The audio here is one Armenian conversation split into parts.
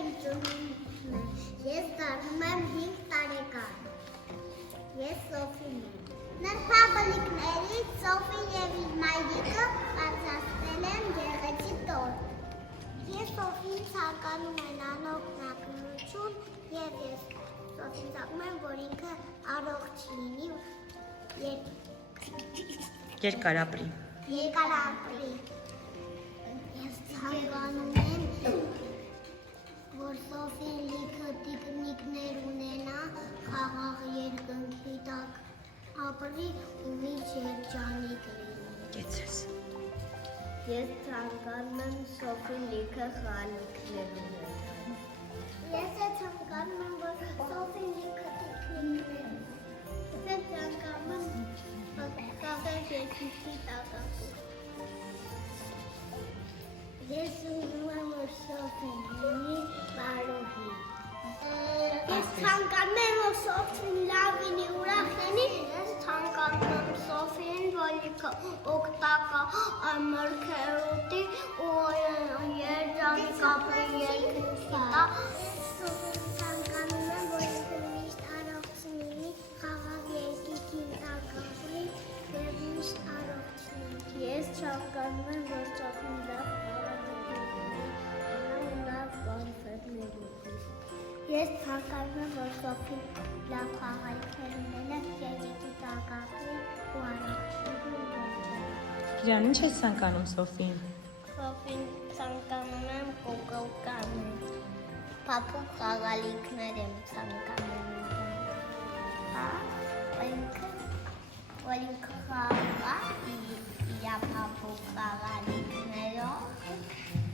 իմ ծնունդն է, ես դառնում եմ 5 տարեկան, ես Սոֆին եմ։ Նրբաբլիքներից Սոֆին և իր մայրիկը բարձրացրել են գեղեցիկ տորտ։ Ես Սոֆին ցանկանում եմ անօգնականություն և ես Սոֆին ցանկում եմ, որ ինքը առողջ լինի Երկար ապրի։ Երկար ապրի։ Ես ցանկանում եմ, որ Սոֆին լիքը տիկնիկներ ունենա, խաղաղ երկնքի տակ ապրի ու մինչ երջանիկ լինի։ Կեցես։ Ես ցանկանում եմ Սոֆին լիքը խալիքներ ունենա։ Ես ցանկանում եմ, որ Սոֆին լիքը տիկնիկներ ունենա։ Ես ցանկանում եմ խաղաղ երկնքի տակ ապրի։ Ես ուզում եմ, որ Սոֆին լինի բարուհի։ Ես ցանկանում եմ, որ Սոֆին լավ լինի, ուրախ լինի։ Ես ցանկանում եմ Սոֆին, որ լիքը օգտակար մրգեր ուտի ու երջանիկ ապրի երկնքի տակ։ Սոֆին ցանկանում եմ, որ ինքը միշտ առողջ լինի, խաղաղ երկնքի տակ ապրի և միշտ առողջ լինի։ Ես ցանկանում եմ, որ Սոֆին լավ Ես ցանկանում եմ, որ Սոֆին լավ խաղալիքներ ունենա, երկնքի տակ ապրի ու առողջ լինի։ Գիրան, ինչ ես ցանկանում Սոֆին։ Սոֆին ցանկանում եմ կոկոկաներ, փափուկ խաղալիքներ եմ ցանկանում։ Որ ինքը խաղա իր փափուկ խաղալիքներով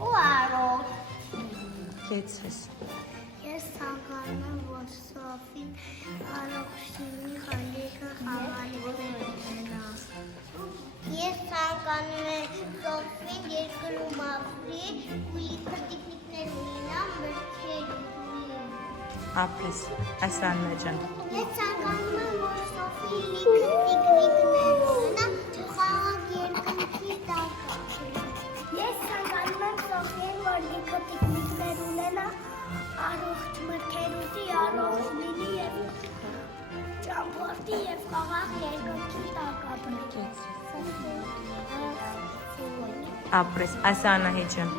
ու առողջ լինի։ Կեցես։ Ես ցանկանում եմ, որ Սոֆին առողջ լինի, խալիքը խաղալիքներ ունենա։ Ես ցանկանում եմ Սոֆին երկրում ապրի ու լիքը տիկնիկներ ունենա, մրգեր ունի։ Ապրես, Ասաննա ջան։ Ես ցանկանում եմ, որ Սոֆին լիքը տիկնիկներ ունենա, խաղաղ երկնքի տակ ապրի։ Ես ցանկանում եմ Սոֆին, որ լիքը տիկնիկներ ունենա, առողջ մրգեր ուտի, առողջ լինի և ճամփորդի և խաղաղ երկնքի տակ ապրի։ Ապրես, Ասաննա ջան։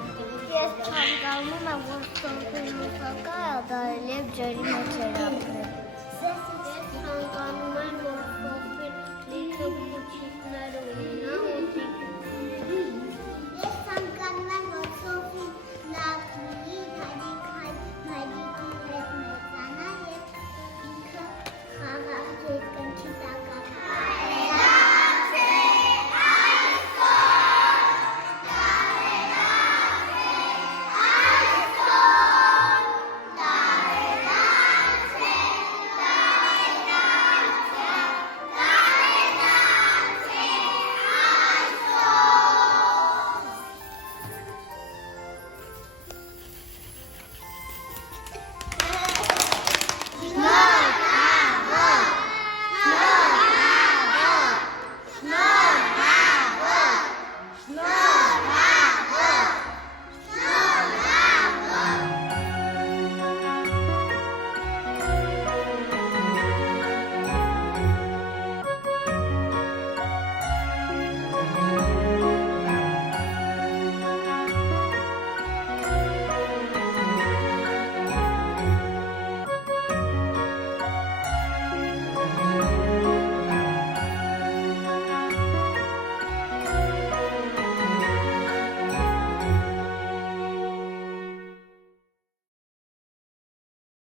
Ես ցանկանում եմ, որ Սոֆին մուսակա դարել և ջրի մեջ ապրել։ Ես ցանկանում եմ, որ Սոֆին լիքը փոչիկներ ունենա ու